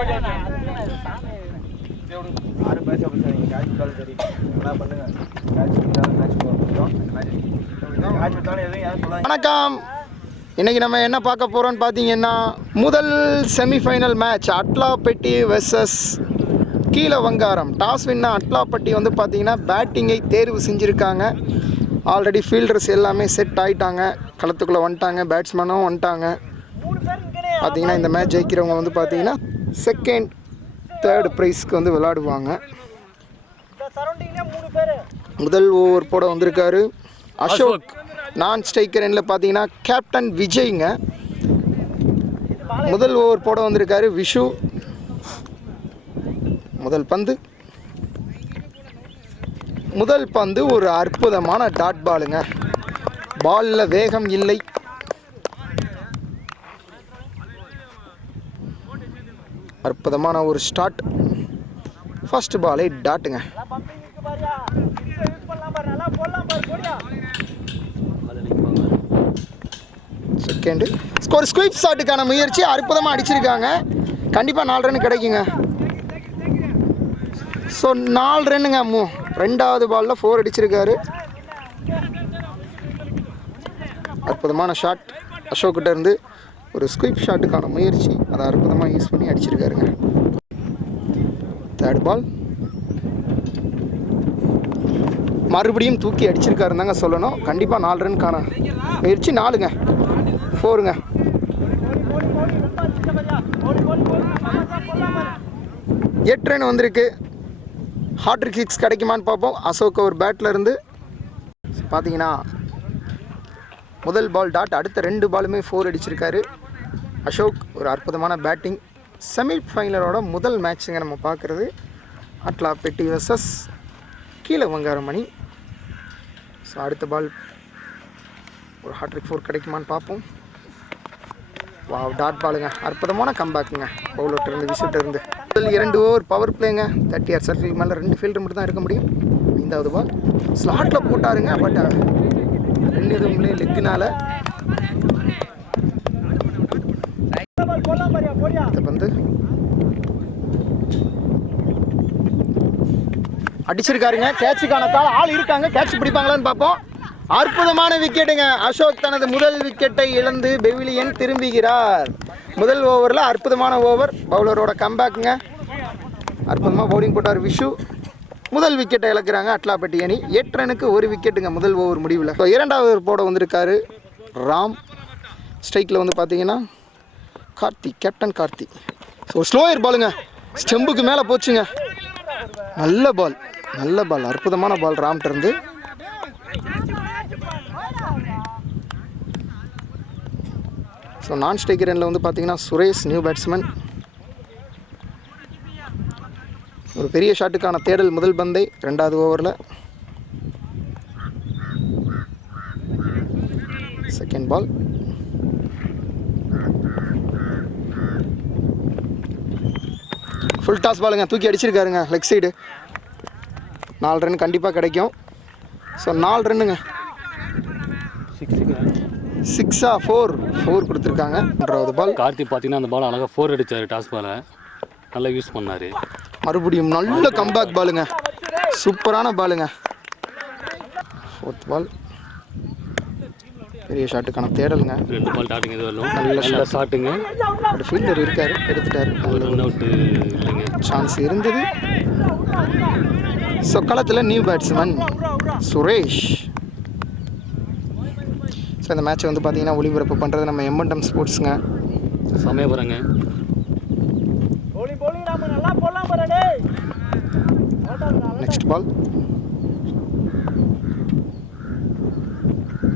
வணக்கம். இன்றைக்கி நம்ம என்ன பார்க்க போகிறோன்னு பார்த்தீங்கன்னா, முதல் செமிஃபைனல் மேட்ச் அட்லாப்பட்டி வெர்சஸ் கீழவங்காரம். டாஸ் வின்ன அட்லாப்பட்டி வந்து பார்த்திங்கன்னா பேட்டிங்கை தேர்வு செஞ்சுருக்காங்க. ஆல்ரெடி ஃபீல்டர்ஸ் எல்லாமே செட் ஆகிட்டாங்க, களத்துக்குள்ளே வந்துட்டாங்க, பேட்ஸ்மேனும் வந்துட்டாங்க. பார்த்திங்கன்னா இந்த மேட்ச் ஜெயிக்கிறவங்க வந்து பார்த்திங்கன்னா செகண்ட் தேர்ட் ப்ரைஸ்க்கு வந்து விளையாடுவாங்க. முதல் ஓவர் போட வந்திருக்காரு அசோக். நான் ஸ்ட்ரைக்கர் எண்ணில் பார்த்தீங்கன்னா கேப்டன் விஜய்ங்க. முதல் ஓவர் போட வந்திருக்காரு விஷு. முதல் பந்து ஒரு அற்புதமான டாட் பாலுங்க. பாலில் வேகம் இல்லை. அற்புதமான ஒரு ஸ்டார்ட். ஃபர்ஸ்ட் பாலே டாட்டுங்க. செகண்டு ஸ்கோர் ஸ்குயிப் ஷாட்டுக்கான முயற்சி அற்புதமாக அடிச்சிருக்காங்க. கண்டிப்பாக 4 ரன் கிடைக்குங்க. ஸோ 4 ரன்னுங்க. ரெண்டாவது பாலில் 4 அடிச்சிருக்காரு. அற்புதமான ஷாட் அசோக்கிட்ட இருந்து. ஒரு ஸ்குயிப் ஷாட்டுக்கான முயற்சி, அதை அற்புதமாக யூஸ் பண்ணி அடிச்சிருக்காருங்க. தேர்ட் பால் மறுபடியும் தூக்கி அடிச்சிருக்காருன்னு தாங்க சொல்லணும். கண்டிப்பாக 4 ரன்கான முயற்சி. 4ங்க, 4ங்க. 8 ரன் வந்திருக்கு. ஹாட்ரிக் சிக்ஸ் கிடைக்குமான்னு பார்ப்போம். அசோக் ஒரு பேட்டில் இருந்து பார்த்தீங்கன்னா முதல் பால் டாட், அடுத்த 2 பாலுமே 4 அடிச்சிருக்காரு அசோக். ஒரு அற்புதமான பேட்டிங். செமி ஃபைனலோட முதல் மேட்ச்சுங்க நம்ம பார்க்குறது. அட்லாப்பட்டி வெர்சஸ் கீழவங்காரம் அணி. ஸோ அடுத்த பால் ஒரு ஹாட்ரிக் 4 கிடைக்குமான்னு பார்ப்போம். வாவ், டாட் பாலுங்க. அற்புதமான கம்பேக்குங்க பவுலர்கிட்ட இருந்து, விசிட்ட இருந்து. முதல் 2 ஓவர் பவர் பிளேங்க. 30 யார்ட் சர்க்கிள் மேலே 2 ஃபீல்டர் மட்டும் தான் இருக்க முடியும். 5வது பால் ஸ்லாட்டில் போட்டாருங்க. பட் 2 எதுவுமே லெக்குனால பந்து அடிச்சிருக்காருங்க. கேட்சுக்கான கால் ஆள் இருக்காங்க. கேட்ச் பிடிப்பாங்களான்னு பார்ப்போம். அற்புதமான விக்கெட்டுங்க. அசோக் தனது முதல் விக்கெட்டை இழந்து பெவிலியன் திரும்புகிறார். முதல் ஓவரில் அற்புதமான ஓவர். பவுலரோட கம்பேக்குங்க. அற்புதமாக பவுலிங் போட்டார் விஷு. முதல் விக்கெட்டை இழக்கிறாங்க அட்லாப்பட்டி அணி. 8 ரனுக்கு 1 விக்கெட்டுங்க முதல் ஓவர் முடிவில். ஸோ 2வது ஓவர் போட வந்திருக்காரு ராம். ஸ்ட்ரைக்கில் வந்து பார்த்தீங்கன்னா Karthi, captain Karthi. So slower பாலுங்க, ஸ்டெம்புக்கு மேலே போச்சுங்க. நல்ல பால், நல்ல பால், அற்புதமான பால் ராம்கிட்ட இருந்து. ஸோ நான் ஸ்ட்ரைக்கர் எண்ணில் வந்து பார்த்தீங்கன்னா சுரேஷ், நியூ பேட்ஸ்மேன். ஒரு பெரிய ஷாட்டுக்கான தேடல் முதல் பந்தை 2வது ஓவரில். செகண்ட் பால் ஃபுல் டாஸ் பாலுங்க. தூக்கி அடிச்சிருக்காருங்க லெக் சைடு. 4 ரன் கண்டிப்பாக கிடைக்கும். ஸோ 4 ரன்னுங்க. 6ஆ 4 கொடுத்துருக்காங்க. 3வது பால் கார்த்தி பார்த்தீங்கன்னா அந்த பால் அழகாக 4 அடித்தார். டாஸ் பாலை நல்லா யூஸ் பண்ணார். மறுபடியும் நல்ல கம்பேக் பாலுங்க. சூப்பரான பாலுங்க. 4th பால் பெரிய ஷாட்டுக்கான தேடலுங்க. 2 பால் டாட்டுங்க. இது வரலும் நல்ல ஷாட்டுங்க. ஒரு ஃபீல்டர் இருக்காரு, எடுத்துட்டாரு. ரன் அவுட் இல்லைங்க, சான்ஸ் இருந்தது. ஸோ களத்தில் நியூ பேட்ஸ்மேன் சுரேஷ். ஸோ இந்த மேட்ச்சை வந்து பார்த்தீங்கன்னா ஒளிபரப்பு பண்ணுறது நம்ம எம்என்டம் ஸ்போர்ட்ஸுங்க. சமயபுரங்க. நெக்ஸ்ட் பால்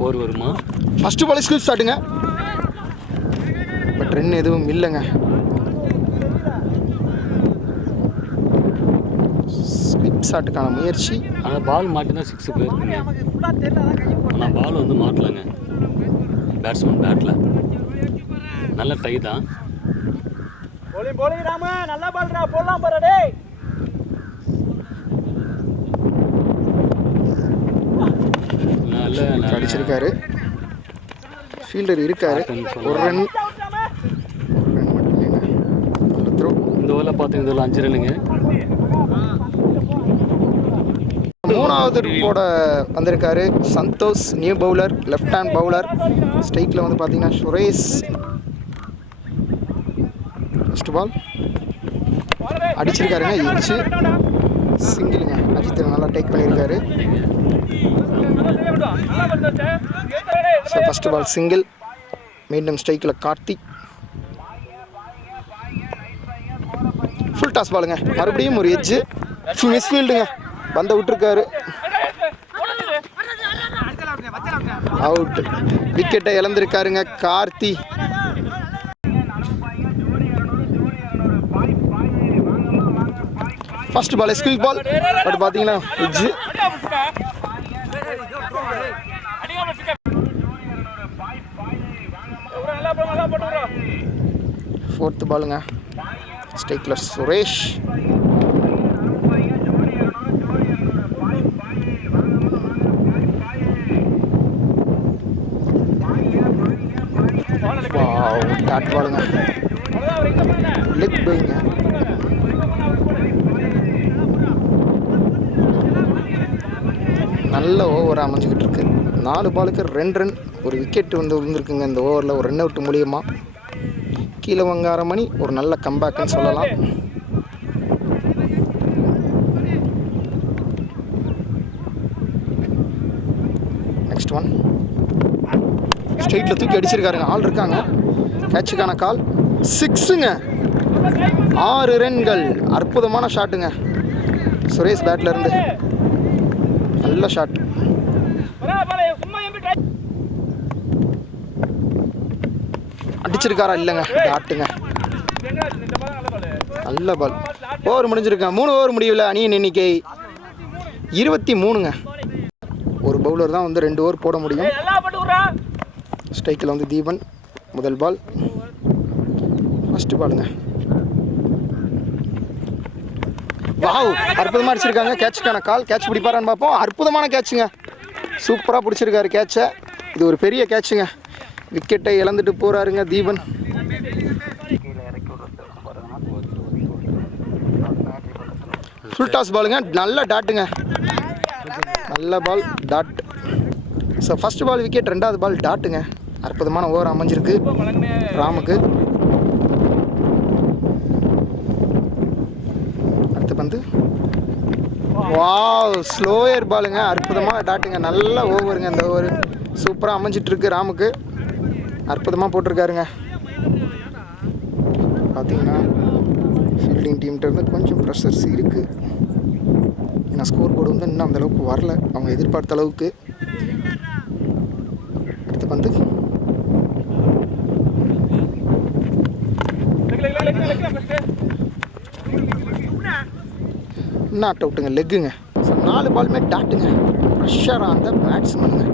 4 வருமா? ஃபஸ்ட்டு பால் ஸ்கில் ஸ்டார்ட்டுங்க. பட் ரன் எதுவும் இல்லைங்க. ஸ்கிப் ஷாட்டுக்கான முயற்சி. ஆனால் பால் மாட்டினா 6 போயிருக்குங்க. ஆனால் பால் வந்து மாட்டலைங்க. பேட்ஸ்மேன் பேட்டில் நல்ல டை தான். அடிச்சிருக்காரு. ஃபீல்டர் இருக்காரு. ஒரு ரன் மட்டும் த்ரோ. இந்த ஓவரில் பார்த்தீங்க இந்த ஓவரில் 5 ரன்னுங்க. 3வது போட வந்திருக்காரு Santhosh, new bowler, left hand bowler. ஸ்ட்ரைக்கில் வந்து பார்த்தீங்கன்னா சுரேஷ். ஃபஸ்ட் பால் அடிச்சிருக்காருங்க, எட்ஜு சிங்கிளுங்க. அஜித் நல்லா டேக் பண்ணியிருக்காரு. So first ball single. மீண்டும் ஸ்ட்ரைக்கில் கார்த்திக். ஃபுல் டாஸ் பாலுங்க, மறுபடியும் ஒரு எட்ஜு, மிஸ்ஃபீல்டுங்க, பந்த விட்டுருக்காரு, அவுட். விக்கெட்டை இழந்திருக்காருங்க Karthi. First ball squeeze ball, but பார்த்தீங்கன்னா எட்ஜு. ஃபோர்த்து பாலுங்க, ஸ்ட்ரைக்கில் சுரேஷ். டாட் பாலுங்க, லெக் பைங்க. நல்ல ஓவர் அமைஞ்சிக்கிட்டு இருக்கு. 4 பாலுக்கு 2 ரன், ஒரு விக்கெட் வந்து விழுந்திருக்குங்க இந்த ஓவரில். ஒரு ரன் அவுட் மூலியமாக கீழே வங்காரமணி ஒரு நல்ல கம்பேக்னு சொல்லலாம். நெக்ஸ்ட் ஒன் ஸ்ட்ரைட்டில் தூக்கி அடிச்சிருக்காருங்க, ஆள் இருக்காங்க. கேட்சுக்கான கால், 6ங்க. 6 ரன்கள். அற்புதமான ஷாட்டுங்க சுரேஷ் பேட்ல இருந்து, நல்ல ஷாட். அடிச்சிருக்காரா? இல்லைங்க, டாட்டுங்க. நல்ல பால். ஓவர் முடிஞ்சிருக்கேன். 3 ஓவர் முடியல. அணியின் எண்ணிக்கை 23ங்க. ஒரு பவுலர் தான் வந்து 2 ஓவர் போட முடியும். ஸ்ட்ரைக்கில் வந்து தீபன். முதல் பால், ஃபர்ஸ்ட் பாலுங்க. வாவ், அற்புதமாக அடிச்சிருக்காங்க. கேட்சுக்கான கால். கேட்ச் பிடிப்பாரான்னு பார்ப்போம். அற்புதமான கேட்சுங்க, சூப்பராக பிடிச்சிருக்காரு கேட்சை. இது ஒரு பெரிய கேட்சுங்க. விக்கெட்டை இழந்துட்டு போகிறாருங்க தீபன். ஃபுல் டாஸ் பாலுங்க, நல்ல டாட்டுங்க, நல்ல ball, dot. So first ball wicket, 2வது பால் டாட்டுங்க. அற்புதமான ஓவர் அமைஞ்சிருக்கு ராமுக்கு. அடுத்த பந்து, வாவ், ஸ்லோயர் பாலுங்க, அற்புதமாக டாட்டுங்க, நல்ல ஓவருங்க. இந்த ஓவர் சூப்பராக அமைஞ்சிட்ருக்கு ராமுக்கு, அற்புதமாக போட்டிருக்காருங்க. பார்த்தீங்கன்னா ஃபீல்டிங் டீம்கிட்ட இருந்து கொஞ்சம் ப்ரெஷர்ஸ் இருக்குது. ஏன்னா ஸ்கோர் போர்டு வந்து இன்னும் அந்தளவுக்கு வரல அவங்க எதிர்பார்த்த அளவுக்கு. அடுத்த பந்து, நாட் அவுட்டுங்க, லெக்குங்க. ஸோ 4 பாலுமே டாட்டுங்க. ப்ரெஷராக அந்த பேட்ஸ்மேனுங்க.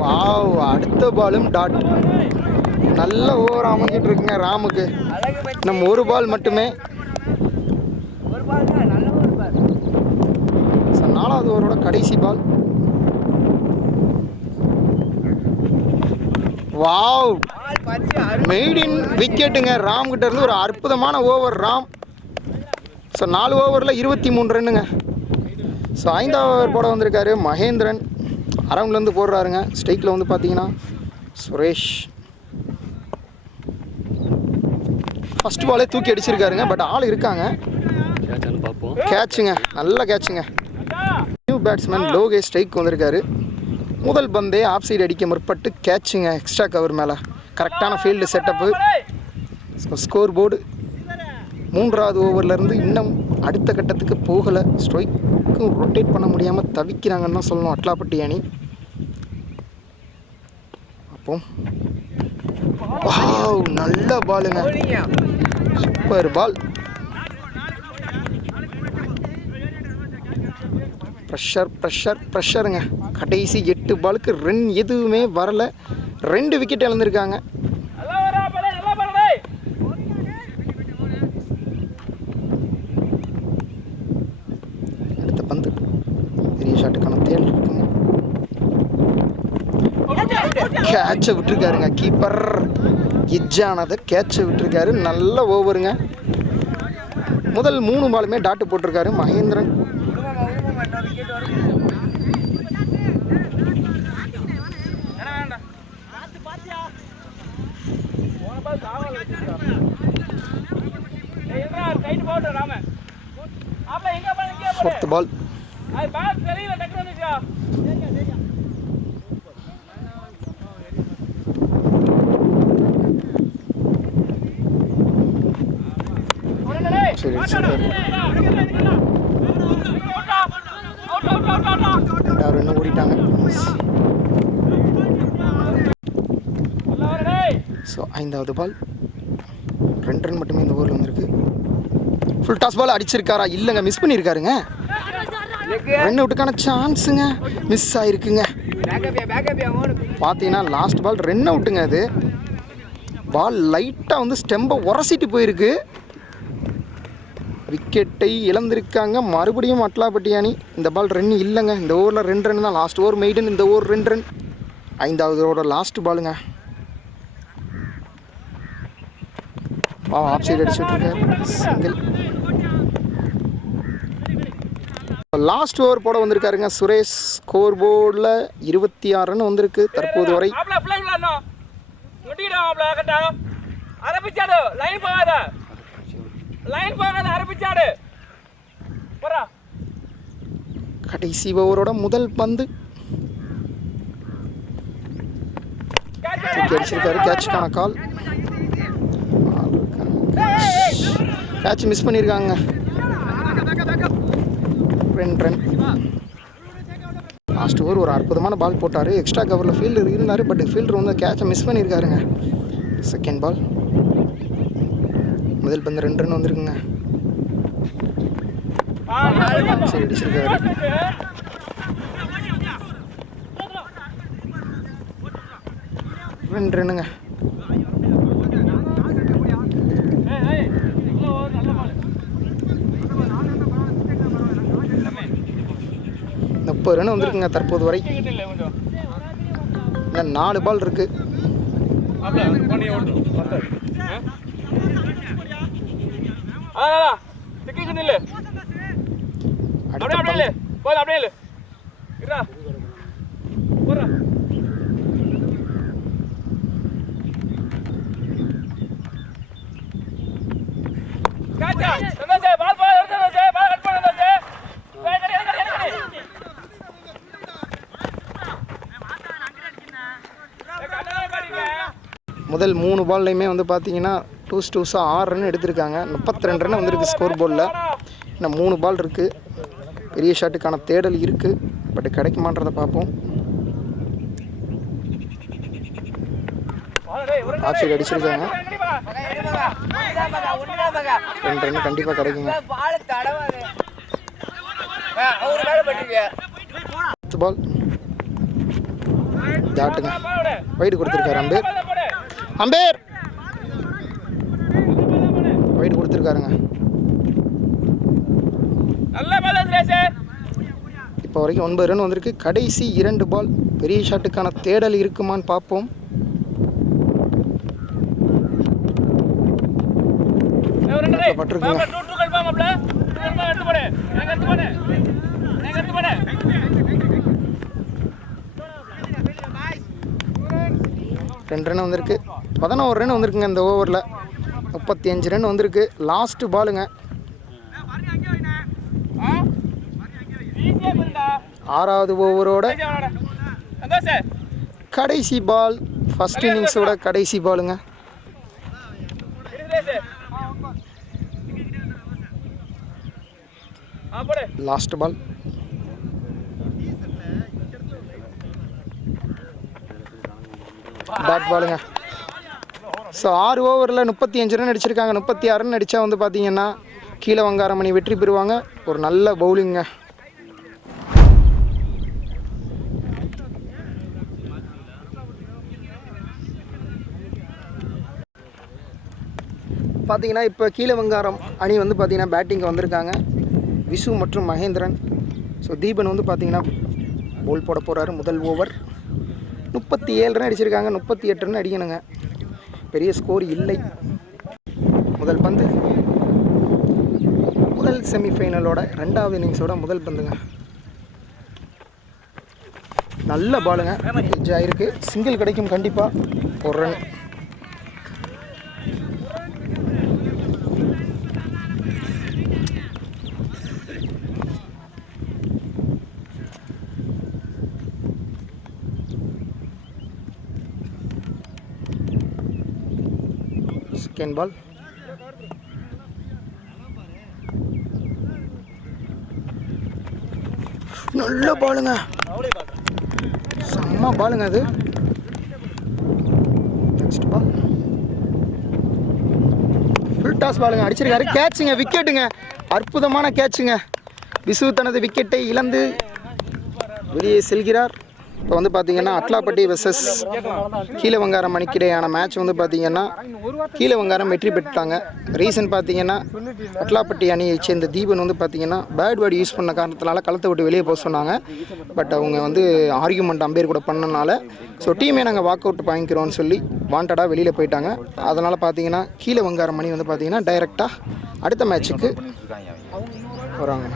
வாவ், அடுத்த பாலும் டாட். நல்ல ஓவர் அமைஞ்சிட்டு இருக்குங்க ராமுக்கு. நம்ம ஒரு பால் மட்டுமே. ஸோ 4வது ஓவரோட கடைசி பால். வாவ், மெய்டின் விக்கெட்டுங்க ராம்கிட்ட இருந்து. ஒரு அற்புதமான ஓவர் ராம். ஸோ 4 ஓவரில் 23 ரன்னுங்க. ஸோ 5வது ஓவர் போட வந்திருக்காரு மகேந்திரன், அரவுண்ட்லேருந்து போடுறாருங்க. ஸ்ட்ரைக்கில் வந்து பார்த்தீங்கன்னா சுரேஷ். ஃபஸ்ட் பாலே தூக்கி அடிச்சிருக்காருங்க, பட் ஆள் இருக்காங்க. கேட்சுங்க, நல்ல கேட்சுங்க. நியூ பேட்ஸ்மேன் லோகேஷ் ஸ்ட்ரைக் வந்திருக்காரு. முதல் பந்தே ஆஃப் சைடு அடிக்க முற்பட்டு கேட்சுங்க, எக்ஸ்ட்ரா கவர் மேலே. கரெக்டான ஃபீல்டு செட்டப்பு. ஸ்கோர் போர்டு 3வது ஓவர்லேருந்து இன்னும் அடுத்த கட்டத்துக்கு போகலை. ஸ்ட்ரைக்கும் ரொட்டேட் பண்ண முடியாமல் தவிக்கிறாங்கன்னு தான் சொல்லணும் அட்லாப்பட்டி அணி. அப்போ வாவ், நல்ல பாலுங்க, சூப்பர் பால். ப்ரெஷர் ப்ரெஷர் ப்ரெஷருங்க. கடைசி 8 பாலுக்கு ரன் எதுவுமே வரலை. 2 விக்கெட் இழந்திருக்காங்க. அடுத்த பந்து, பெரிய ஷாட்டுக்கான தேல் இருக்குங்க. கேட்சை விட்டுருக்காருங்க கீப்பர். எஜ்ஜானதை கேட்சை விட்டுருக்காரு. நல்ல ஓவருங்க. முதல் 3 பாலுமே டாட்டு போட்டிருக்காரு மகேந்திரன். ஃபோர்த் பால். சரி சரி, 2 ரன் ஓடிட்டாங்க. ஸோ 5வது பால். 2 ரன் மட்டுமே இந்த ஓவரில் வந்திருக்கு. ஃபுல் டாஸ் பால் அடிச்சிருக்காரா? இல்லைங்க, மிஸ் பண்ணியிருக்காருங்க. ரன் அவுட்டுக்கான சான்ஸுங்க மிஸ் ஆகிருக்குங்க. பார்த்தீங்கன்னா லாஸ்ட் பால் ரன் அவுட்டுங்க. அது பால் லைட்டாக வந்து ஸ்டெம்பை உரசிட்டு போயிருக்கு. விக்கெட்டை இழந்திருக்காங்க மறுபடியும் அட்லாபட்டி அணி. இந்த பால் ரன் இல்லைங்க. இந்த ஓவரில் 2 ரன் தான். லாஸ்ட் ஓவர் மெய்டன், இந்த ஓவர் 2 ரன். 5வது ஓவரோட லாஸ்ட் பாலுங்க. ஆஃப் சைடு அடிச்சுட்ருக்காரு, சிங்கிள். லாஸ்ட் ஓவர் போட வந்திருக்காருங்க சுரேஷ். ஸ்கோர் போர்டில் 26 ரன் வந்திருக்கு தற்போது வரை. கடைசி ஓவரோட முதல் பந்து அடிச்சிருக்காரு. கேட்சுக்கான கால். கேட்ச் மிஸ் பண்ணியிருக்காங்க. 2 ரன். லாஸ்ட் ஓவர் ஒரு அற்புதமான பால் போட்டார். எக்ஸ்ட்ரா கவரில் ஃபீல்டர் இருந்தார், பட் ஃபீல்டர் வந்து கேட்சை மிஸ் பண்ணியிருக்காருங்க. Second ball. முதல் பந்து 2 ரன் வந்திருக்குங்க. சரி அடிச்சிருக்காரு. ரெண்டு ரன்னுங்க. முப்பது ரன் வந்திருக்குங்க தற்போது வரை. இன்னும் 4 பால் இருக்கு. முதல் 3 பால்லையுமே வந்து பார்த்தீங்கன்னா 6 ரன் எடுத்திருக்காங்க. 32 ரன் வந்திருக்கு ஸ்கோர் போர்டில். இன்னும் 3 பால் இருக்குது. பெரிய ஷாட்டுக்கான தேடல் இருக்குது, பட் கிடைக்குமான்றதை பார்ப்போம். ஆஃப் சைடு அடிச்சிருக்காங்க. 2 ரன் கண்டிப்பாக கிடைக்குங்க. பால் ஜாட்டுங்க. வைடு கொடுத்துருக்காரு அம்பேர். அம்பேர் வைடு கொடுத்துருக்காருங்க. இப்போ வரைக்கும் 9 ரன் வந்திருக்கு. கடைசி 2 பால். பெரிய ஷாட்டுக்கான தேடல் இருக்குமான்னு பார்ப்போம். பட்டிருக்குங்க. 2 ரன் வந்திருக்கு. 11 ரன் வந்திருக்குங்க இந்த ஓவரில். 35 ரன் வந்திருக்கு. லாஸ்ட் பாலுங்க. 6வது ஓவரோட கடைசி பால். ஃபர்ஸ்ட் இன்னிங்ஸோட கடைசி பாலுங்க. Last ball. டாட் பாலுங்க. ஸோ 6 ஓவரில் 35 ரன் அடிச்சிருக்காங்க. 36 ரன் அடித்தா வந்து பார்த்தீங்கன்னா கீழே வங்காரமணி வெற்றி பெறுவாங்க. ஒரு நல்ல பவுலிங்க. பார்த்தீங்கன்னா இப்போ கீழே வங்காரம் அணி வந்து பார்த்தீங்கன்னா பேட்டிங் வந்திருக்காங்க. விசு மற்றும் மகேந்திரன். ஸோ தீபன் வந்து பார்த்தீங்கன்னா போல் போட போகிறாரு. முதல் ஓவர் 37 ரன் அடிச்சிருக்காங்க. 38 ரன் அடிக்கணுங்க. பெரிய ஸ்கோர் இல்லை. முதல் பந்து முதல் செமிஃபைனலோட 2வது இன்னிங்ஸோட முதல் பந்துங்க. நல்ல பாலுங்க, எட்ஜ் ஆகிருக்கு. சிங்கிள் கிடைக்கும் கண்டிப்பாக. ஒரு ரன். Second ball. நல்ல பாலுங்க, செம்ம பாலுங்க அது. நெக்ஸ்ட் பால். ஃபுல் டாஸ் பாலுங்க, அடிச்சிருக்காரு. கேட்சுங்க, விக்கெட்டுங்க. அற்புதமான கேட்சுங்க. விசு தனது விக்கெட்டை இழந்து வெளியே செல்கிறார். இப்போ வந்து பார்த்தீங்கன்னா அட்லாப்பட்டி வெர்சஸ் கீழவங்காரம் அணிக்கிடையான மேட்ச் வந்து பார்த்தீங்கன்னா கீழவங்காரம் வெற்றி பெற்றாங்க. ரீசன் பார்த்தீங்கன்னா அட்லாப்பட்டி அணியை சேர்ந்த தீபன் வந்து பார்த்தீங்கன்னா பேட் வேர்டு யூஸ் பண்ண காரணத்தினால களத்தை விட்டு வெளியே போக சொன்னாங்க. பட் அவங்க வந்து ஆர்கியூமெண்ட் அம்பேர் கூட பண்ணனால டீமே நாங்கள் வாக் அவுட் வாங்கிக்கிறோம்னு சொல்லி வாண்டடாக வெளியில் போயிட்டாங்க. அதனால் பார்த்தீங்கன்னா கீழவங்காரம் அணி வந்து பார்த்தீங்கன்னா டைரெக்டாக அடுத்த மேட்ச்சுக்கு வராங்க.